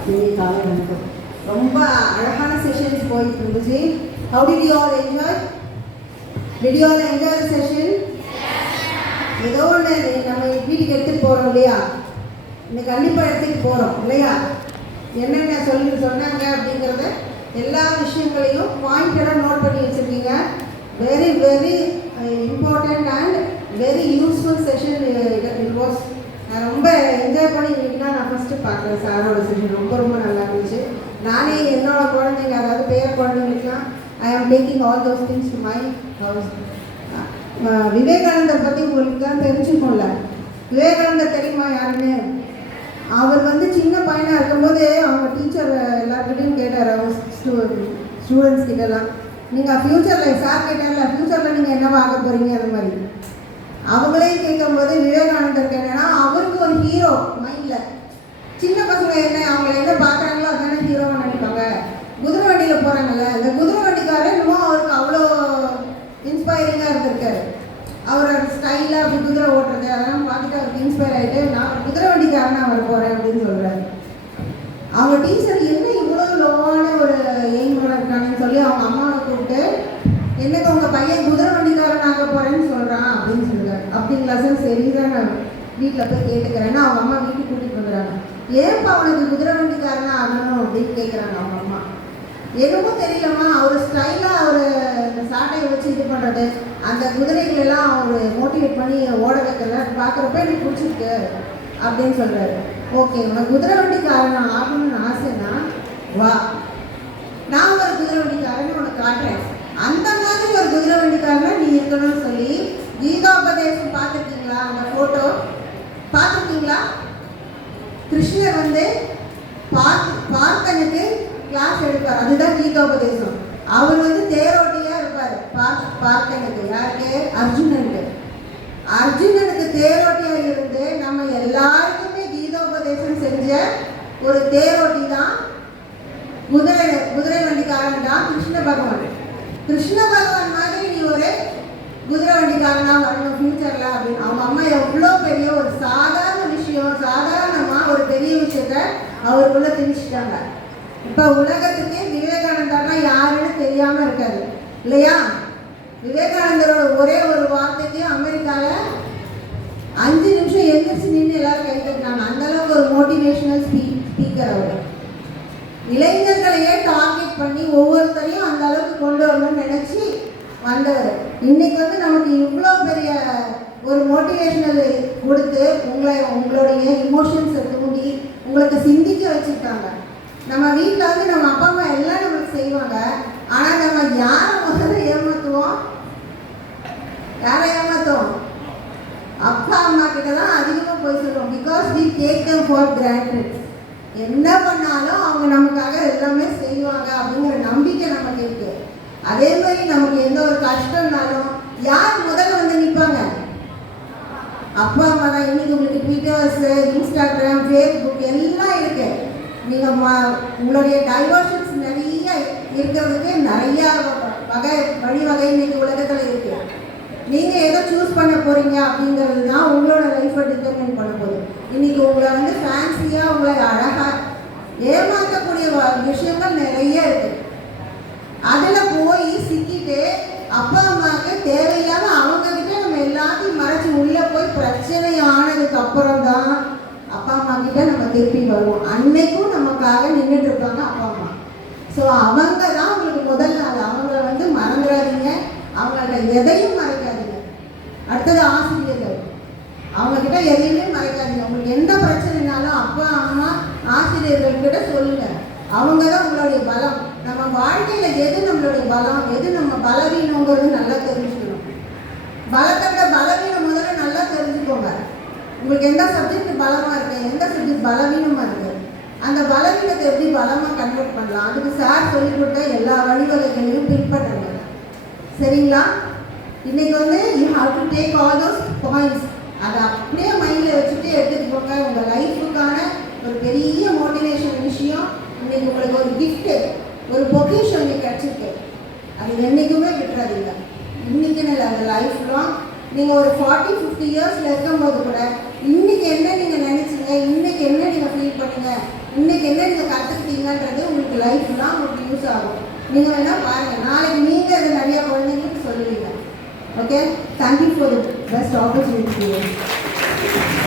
காலை வணக்கம். ரொம்ப அழகான செஷன்ஸ் போயிட்டு இருந்துச்சு. How did you all enjoy? Did you all enjoy the session? ஏதோ ஒன்று நம்ம வீட்டுக்கு எடுத்துகிட்டு போகிறோம் இல்லையா, இன்னைக்கு கண்டிப்பாக எடுத்துகிட்டு போகிறோம் இல்லையா, என்னென்ன சொன்னாங்க அப்படிங்கிறத எல்லா விஷயங்களையும் பாயிண்டடாக நோட் பண்ணி வச்சுருக்கீங்க. Very very important and very useful session it was. நான் ரொம்ப என்ஜாய் பண்ணி இன்னைக்கு தான் நான் ஃபஸ்ட்டு பார்க்குறேன் சாரோட செஷன். ரொம்ப ரொம்ப நல்லா இருந்துச்சு. நானே என்னோட குழந்தைங்க, அதாவது பேர குழந்தைங்களுக்குலாம் I am taking all those things to my house. விவேகானந்தர் பற்றி உங்களுக்கு தான் தெரிஞ்சுக்கோல. விவேகானந்தர் தெரியுமா யாருன்னு? அவர் சின்ன பையனாக இருக்கும்போது அவங்க டீச்சர் எல்லாருக்கிட்டையும் கேட்டார், அவங்க ஸ்டூடெண்ட்ஸ் கிட்டலாம், நீங்கள் ஃப்யூச்சரில் சார் கேட்டார்ல, ஃப்யூச்சரில் நீங்கள் என்னவா ஆக போகிறீங்க அந்த மாதிரி. அவங்களே கேட்கும்போது விவேகானந்தருக்கு என்னன்னா, அவருக்கு ஒரு ஹீரோ மைண்டில். சின்ன பசங்க அவங்கள என்ன பார்க்குறாங்களோ அதுதானே ஹீரோவாக நினைப்பாங்க. குதிரை வண்டியில் போகிறாங்கல்ல, அந்த குதிரை வண்டிக்காரர் இன்னும் அவருக்கு அவ்வளோ இன்ஸ்பைரிங்காக இருந்திருக்காரு. அவர் ஸ்டைலாக அப்படி குதிரை ஓட்டுறது அதெல்லாம் பார்த்துட்டு அவருக்கு இன்ஸ்பயர் ஆகிட்டு, நான் குதிரை வண்டிக்காரன் அவர் போகிறேன் அப்படின்னு சொல்கிறாரு. அவங்க டீச்சர் என்ன இவ்வளோ லோவான ஒரு எய்மோட இருக்காங்கன்னு சொல்லி அவங்க அம்மாவை கூப்பிட்டு, என்னக்கு உங்கள் பையன் குதிரை வண்டிக்காரன் ஆக போகிறேன்னு சொல்கிறான் அப்படின்னு சொல்கிறார். அப்படிங்களா சார், சரி தான் நான் வீட்டில் போய் கேட்டுக்கிறேன்னா அவங்க அம்மா வீட்டுக்கு கூட்டிகிட்டு வந்துடுறாங்க. ஏன்ப்பா அவனுக்கு குதிரை வண்டிக்காரனா ஆகணும் அப்படின்னு கேட்குறாங்க அவங்க அம்மா. என்னமோ தெரியலம்மா, அவர் ஸ்டைலாக அவர் இந்த சாட்டையை வச்சு இது பண்ணுறது, அந்த குதிரைகளெல்லாம் அவர் மோட்டிவேட் பண்ணி ஓட வைக்கிறத பார்க்குறப்ப எனக்கு பிடிச்சிருக்கு அப்படின்னு சொல்கிறாரு. ஓகே, உனக்கு குதிரை வண்டிக்காரனா ஆகணும்னு ஆசைன்னா வா, நான் ஒரு குதிரை வண்டிக்காரன்னு உனக்கு காட்டுறேன். அந்த மாதிரி ஒரு குதிரை வண்டிக்காரனா நீ இருக்கணும்னு சொல்லி கீதோபதேசம் பார்த்துருக்கீங்களா? அந்த ஃபோட்டோ பார்த்துருக்கீங்களா? கிருஷ்ணர் பார்த்தனுக்கு கிளாஸ் எடுப்பார், அதுதான் கீதோபதேசம். அவர் தேரோட்டியாக இருப்பார் பார்த்தனுக்கு. யாருக்கு? அர்ஜுனனுக்கு. அர்ஜுனனுக்கு தேரோட்டியாக இருந்து நம்ம எல்லாருக்குமே கீதோபதேசம் செஞ்ச ஒரு தேரோட்டி தான் குதிரை வண்டிக்காரன் தான் கிருஷ்ண பகவான். கிருஷ்ண பகவான் மாதிரி நீ ஒரு குதிரை வண்டிக்காரனா வரணும் ஃபியூச்சரில் அப்படின்னு அவங்க அம்மா எவ்வளோ பெரிய ஒரு சாதாரண விஷயம், சாதாரணமாக ஒரு பெரிய விஷயத்த அவருக்குள்ள திணிச்சிட்டாங்க. இப்போ உலகத்துக்கே விவேகானந்தர்னா யாருன்னு தெரியாமல் இருக்காது இல்லையா? விவேகானந்தரோட ஒரே ஒரு வார்த்தைக்கு அமெரிக்காவில் 5 நிமிஷம் எழுந்திரிச்சு நின்று எல்லாரும் கை தட்டினாங்க. அந்தளவுக்கு ஒரு மோட்டிவேஷனல் ஸ்பீக்கர் அவர். இளைஞர்களையே டார்கெட் பண்ணி ஒவ்வொருத்தரையும் அந்த அளவுக்கு கொண்டு வரணும்னு நினச்சி வந்தவர். இன்னைக்கு நமக்கு இவ்வளோ பெரிய ஒரு மோட்டிவேஷனல் கொடுத்து உங்களுடைய இமோஷன்ஸை தூண்டி உங்களுக்கு சிந்திக்க வச்சுருக்காங்க. நம்ம வீட்டில் நம்ம அப்பா அம்மா எல்லாம் நம்மளுக்கு செய்வாங்க. ஆனால் நம்ம யாரை முதல்ல ஏமாற்றுவோம்? யாரை ஏமாற்றுவோம்? அப்பா அம்மா கிட்ட தான் அதிகமாக போய் சொல்லுவோம். Because we take them for granted. என்ன பண்ணாலும் அவங்க நமக்காக எல்லாமே செய்வாங்க அப்படிங்கிற நம்பிக்கை நமக்கு இருக்கு. அதே மாதிரி நமக்கு எந்த ஒரு கஷ்டம்னாலும் யார் முதல்ல நிற்பாங்க? அப்பா அம்மா தான். இன்னைக்கு உங்களுக்கு ட்விட்டர்ஸ், இன்ஸ்டாகிராம், ஃபேஸ்புக் எல்லாம் இருக்கு. நீங்கள் உங்களுடைய டைவர்ஷன்ஸ் நிறைய இருக்கிறதுக்கு நிறையா வழிவகை இன்னைக்கு உலகத்தில் இருக்கு. நீங்கள் எதை சூஸ் பண்ண போகிறீங்க அப்படிங்கிறது தான் உங்களோட லைஃப்பை டிட்டர்மின் பண்ண போகுது. இன்றைக்கி உங்களை ஃபேன்சியாக உங்களை அழகாக ஏமாற்றக்கூடிய விஷயங்கள் நிறைய இருக்குது. அதில் போய் சிக்கிட்டு அப்பா அம்மாவுக்கு தேவையில்லாத அவங்கக்கிட்ட நம்ம எல்லாத்தையும் மறைச்சி உள்ளே போய் பிரச்சனை ஆனதுக்கு அப்புறம் தான் அப்பா அம்மா கிட்ட நம்ம திருப்பி வருவோம். அன்னைக்கும் நமக்காக நின்றுட்டு இருப்பாங்க அப்பா அம்மா. ஸோ அவங்க தான் உங்களுக்கு முதல் நாள். அவங்கள மறந்துடாதீங்க. அவங்கள்ட்ட எதையும் மறைக்காதீங்க. அடுத்தது ஆசிரியர்கள், அவங்கக்கிட்ட எதையுமே மறைக்காதீங்க. உங்களுக்கு எந்த பிரச்சனைனாலும் அப்பா அம்மா ஆசிரியர்கள்கிட்ட சொல்லுங்கள். அவங்க தான் உங்களுடைய பலம். நம்ம வாழ்க்கையில் எது நம்மளுடைய பலம், எது நம்ம பலவீனங்கிறது நல்லா தெரிஞ்சுக்கணும். பலத்தை விட பலவீனம் முதல்ல நல்லா தெரிஞ்சுக்கோங்க. உங்களுக்கு எந்த சப்ஜெக்ட் பலமாக இருக்குது, எந்த சப்ஜெக்ட் பலவீனமாக இருக்குது, அந்த பலவீனத்தை எப்படி பலமாக கன்வெர்ட் பண்ணலாம், அதுக்கு சார் சொல்லிக் கொடுத்த எல்லா வழிவகைகளையும் பின்பற்றுங்க. சரிங்களா? இன்னைக்கு you have to take all those points. அதை அப்படியே மைண்டில் வச்சுட்டு எடுத்துகிட்டு போங்க. உங்கள் லைஃபுக்கான ஒரு பெரிய மோட்டிவேஷன் விஷயம் இன்னைக்கு உங்களுக்கு ஒரு கிஃப்ட்டு, ஒரு பொக்கிஷன் இன்னைக்கு கிடச்சிருக்கு. அது என்றைக்குமே விட்டுறாதீங்க. இன்றைக்குன்னு இல்லை, அந்த லைஃப் லாங் நீங்கள் ஒரு 40-50 இயர்ஸில் இருக்கும்போது கூட இன்றைக்கி என்ன நீங்கள் நினச்சிங்க, இன்றைக்கி என்ன நீங்கள் ஃபீல் பண்ணுங்க, இன்னைக்கு என்ன நீங்கள் கற்றுக்கிட்டீங்கன்றது உங்களுக்கு லைஃப்லாம் உங்களுக்கு யூஸ் ஆகும். நீங்கள் வேணால் பாருங்கள், நாளைக்கு நீங்கள் அதை நிறைய குழந்தைங்களுக்கு சொல்லுவீங்க. Okay, thank you for the best opportunity.